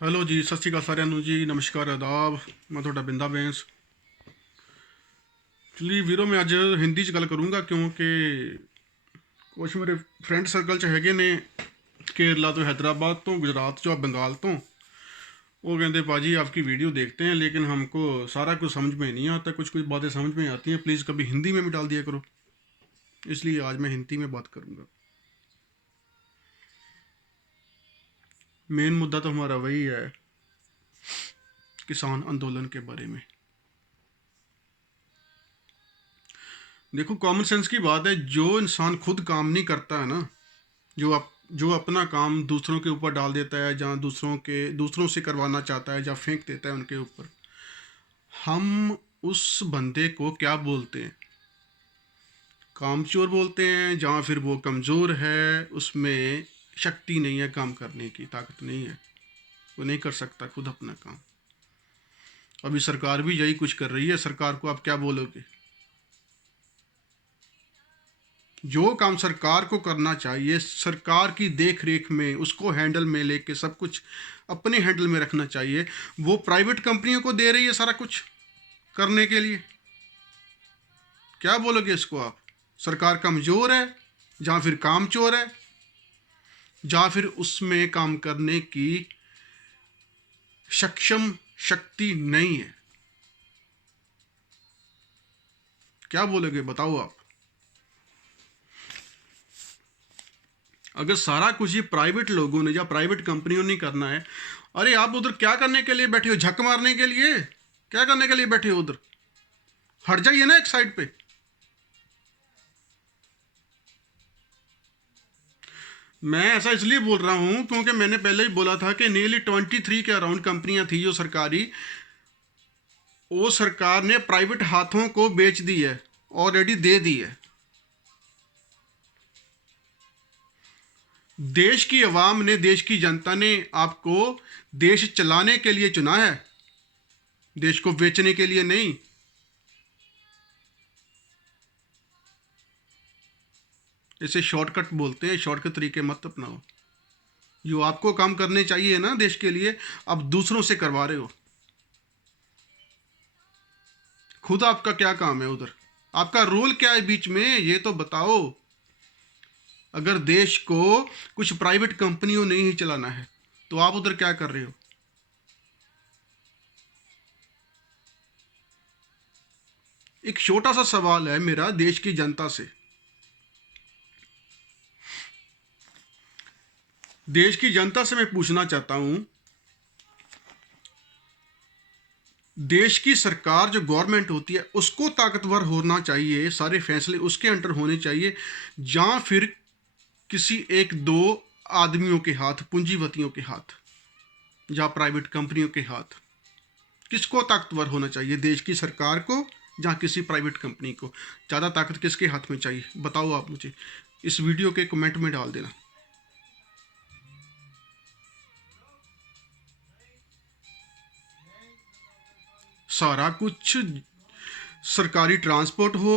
Hello जी, सत श्री अकाल साਰਿਆਂ ਨੂੰ जी, नमस्कार आदाब। मैं ਤੁਹਾਡਾ ਬਿੰਦਾ ਬੈਂਸ। ਚਲੀ ਵੀਰੋ, मैं ਅੱਜ ਹਿੰਦੀ 'ਚ ਗੱਲ ਕਰੂੰਗਾ ਕਿਉਂਕਿ ਕੁਛ ਮੇਰੇ ਫਰੈਂਡ ਸਰਕਲ 'ਚ ਹੈਗੇ ਨੇ केरला तो, हैदराबाद तो, गुजरात चो, बंगाल तो। वो कहते भाजी आपकी वीडियो देखते हैं लेकिन हमको सारा कुछ समझ में नहीं आता, कुछ कुछ बातें समझ में आती हैं, प्लीज़ कभी हिंदी में भी डाल दिया करो। इसलिए आज मैं हिंदी में बात करूँगा। मेन मुद्दा तो हमारा वही है, किसान आंदोलन के बारे में। देखो, कॉमन सेंस की बात है, जो इंसान खुद काम नहीं करता है ना, जो अपना काम दूसरों के ऊपर डाल देता है, जहाँ दूसरों से करवाना चाहता है, जहाँ फेंक देता है उनके ऊपर, हम उस बंदे को क्या बोलते हैं? कामचोर बोलते हैं। जहाँ फिर वो कमज़ोर है, उसमें शक्ति नहीं है, काम करने की ताकत नहीं है, वो नहीं कर सकता खुद अपना काम। अभी सरकार भी यही कुछ कर रही है। सरकार को आप क्या बोलोगे? जो काम सरकार को करना चाहिए, सरकार की देख रेख में, उसको हैंडल में लेके सब कुछ अपने हैंडल में रखना चाहिए, वो प्राइवेट कंपनियों को दे रही है सारा कुछ करने के लिए। क्या बोलोगे इसको आप? सरकार कमज़ोर है, जहाँ फिर काम चोर है, जहाँ फिर उसमें काम करने की सक्षम शक्ति नहीं है। क्या बोलोगे बताओ आप? अगर सारा कुछ ये प्राइवेट लोगों ने या प्राइवेट कंपनियों ने करना है, अरे आप उधर क्या करने के लिए बैठे हो? झक मारने के लिए? क्या करने के लिए बैठे हो उधर? हट जाइए ना एक साइड पे। मैं ऐसा इसलिए बोल रहा हूं क्योंकि मैंने पहले ही बोला था कि नियरली 23 के अराउंड कंपनियां थी जो सरकारी, वो सरकार ने प्राइवेट हाथों को बेच दी है, ऑलरेडी दे दी है। देश की आवाम ने, देश की जनता ने आपको देश चलाने के लिए चुना है, देश को बेचने के लिए नहीं। इसे शॉर्टकट बोलते हैं, शॉर्टकट तरीके मत अपनाओ। जो आपको काम करने चाहिए ना देश के लिए, आप दूसरों से करवा रहे हो। खुद आपका क्या काम है उधर? आपका रोल क्या है बीच में, ये तो बताओ। अगर देश को कुछ प्राइवेट कंपनियों ने ही चलाना है तो आप उधर क्या कर रहे हो? एक छोटा सा सवाल है मेरा देश की जनता से। देश की जनता से मैं पूछना चाहता हूं, देश की सरकार जो गवर्नमेंट होती है उसको ताकतवर होना चाहिए, सारे फैसले उसके अंडर होने चाहिए, या फिर किसी एक दो आदमियों के हाथ, पूंजीपतियों के हाथ, या प्राइवेट कंपनियों के हाथ? किसको ताकतवर होना चाहिए, देश की सरकार को या किसी प्राइवेट कंपनी को? ज़्यादा ताकत किसके हाथ में चाहिए बताओ आप मुझे, इस वीडियो के कमेंट में डाल देना। सारा कुछ सरकारी ट्रांसपोर्ट हो,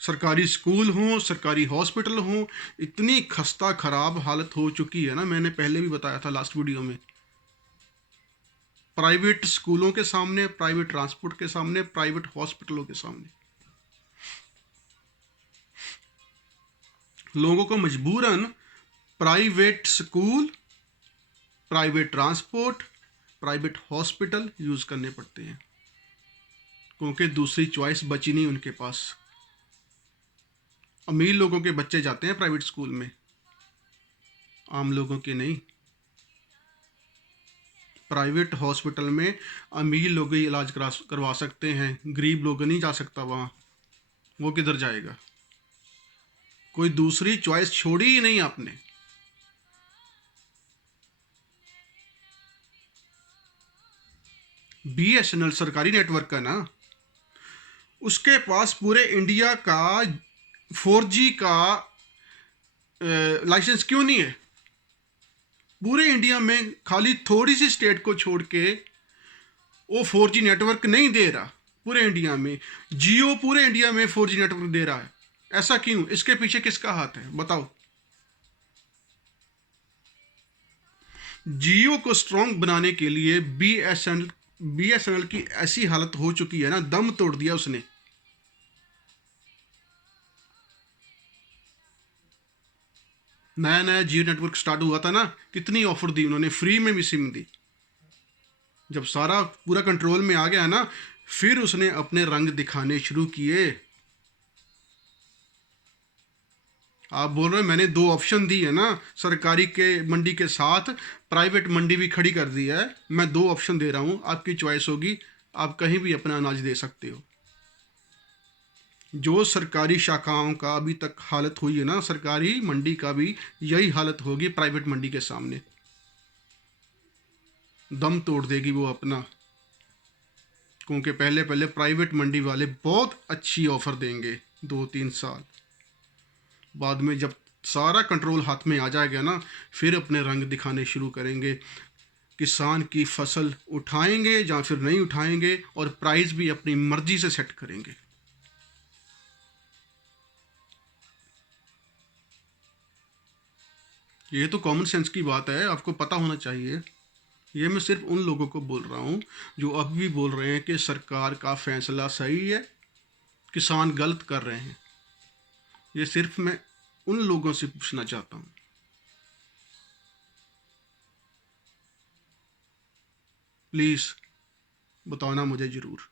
सरकारी स्कूल हो, सरकारी हॉस्पिटल हो, इतनी खस्ता खराब हालत हो चुकी है ना, मैंने पहले भी बताया था लास्ट वीडियो में। प्राइवेट स्कूलों के सामने, प्राइवेट ट्रांसपोर्ट के सामने, प्राइवेट हॉस्पिटलों के सामने लोगों को मजबूरन private school, private transport, private hospital use करने पड़ते हैं क्योंकि दूसरी चॉइस बची नहीं उनके पास। अमीर लोगों के बच्चे जाते हैं प्राइवेट स्कूल में, आम लोगों के नहीं। प्राइवेट हॉस्पिटल में अमीर लोग ही इलाज करवा सकते हैं, गरीब लोग नहीं जा सकता वहाँ। वो किधर जाएगा? कोई दूसरी चॉइस छोड़ी ही नहीं आपने। BSNL सरकारी नेटवर्क है ना, उसके पास पूरे इंडिया का 4G का लाइसेंस क्यों नहीं है? पूरे इंडिया में खाली थोड़ी सी स्टेट को छोड़ के वो 4G नेटवर्क नहीं दे रहा पूरे इंडिया में। जियो पूरे इंडिया में 4G नेटवर्क दे रहा है, ऐसा क्यों? इसके पीछे किसका हाथ है बताओ? जियो को स्ट्रांग बनाने के लिए बीएसएनएल की ऐसी हालत हो चुकी है ना, दम तोड़ दिया उसने। नया नया जियो नेटवर्क स्टार्ट हुआ था ना, कितनी ऑफर दी उन्होंने, फ्री में भी सिम दी। जब सारा पूरा कंट्रोल में आ गया ना, फिर उसने अपने रंग दिखाने शुरू किए। आप बोल रहे हो मैंने दो ऑप्शन दी है ना, सरकारी के मंडी के साथ प्राइवेट मंडी भी खड़ी कर दी है। मैं दो ऑप्शन दे रहा हूँ, आपकी चॉइस होगी, आप कहीं भी अपना अनाज दे सकते हो। जो सरकारी शाखाओं का अभी तक हालत हुई है ना, सरकारी मंडी का भी यही हालत होगी प्राइवेट मंडी के सामने। दम तोड़ देगी वो अपना, क्योंकि पहले पहले प्राइवेट मंडी वाले बहुत अच्छी ऑफ़र देंगे 2-3 साल बाद में, जब सारा कंट्रोल हाथ में आ जाएगा ना, फिर अपने रंग दिखाने शुरू करेंगे। किसान की फसल उठाएंगे या फिर नहीं उठाएंगे, और प्राइस भी अपनी मर्जी से सेट करेंगे। ये तो कॉमन सेंस की बात है, आपको पता होना चाहिए। ये मैं सिर्फ उन लोगों को बोल रहा हूँ जो अब भी बोल रहे हैं कि सरकार का फैसला सही है, किसान गलत कर रहे हैं। ये सिर्फ मैं उन लोगों से पूछना चाहता हूँ। प्लीज़ बताना मुझे ज़रूर।